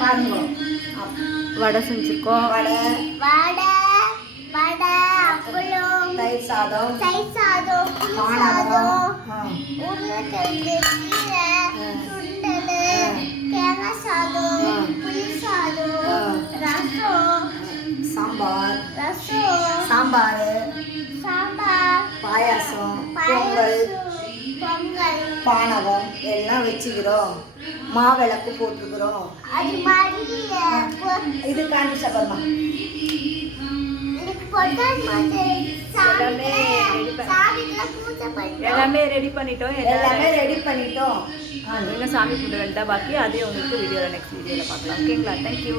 பாருங்க வடை செஞ்சுருக்கோம். தயிர் சாதம், உருளைக்கிழங்கு, கீரை, சுண்டல், தேங்காய் சாதம், புளி சாதம், ரசம், சாம்பார், பாயாசம், பொங்கல், பானகம் எல்லாம் வச்சுக்கிறோம். மாவிளக்கு போட்டுக்கிறோம். இது காண்டி சபர்மா எல்லாமே ரெடி பண்ணிட்டோம். இன்னும் சாமி கும்பிட வேண்டாம். பாக்கி அதே உங்களுக்கு வீடியோவில் நெக்ஸ்ட் வீடியோவில் பார்க்கலாம். ஓகேங்களா? தேங்க்யூ.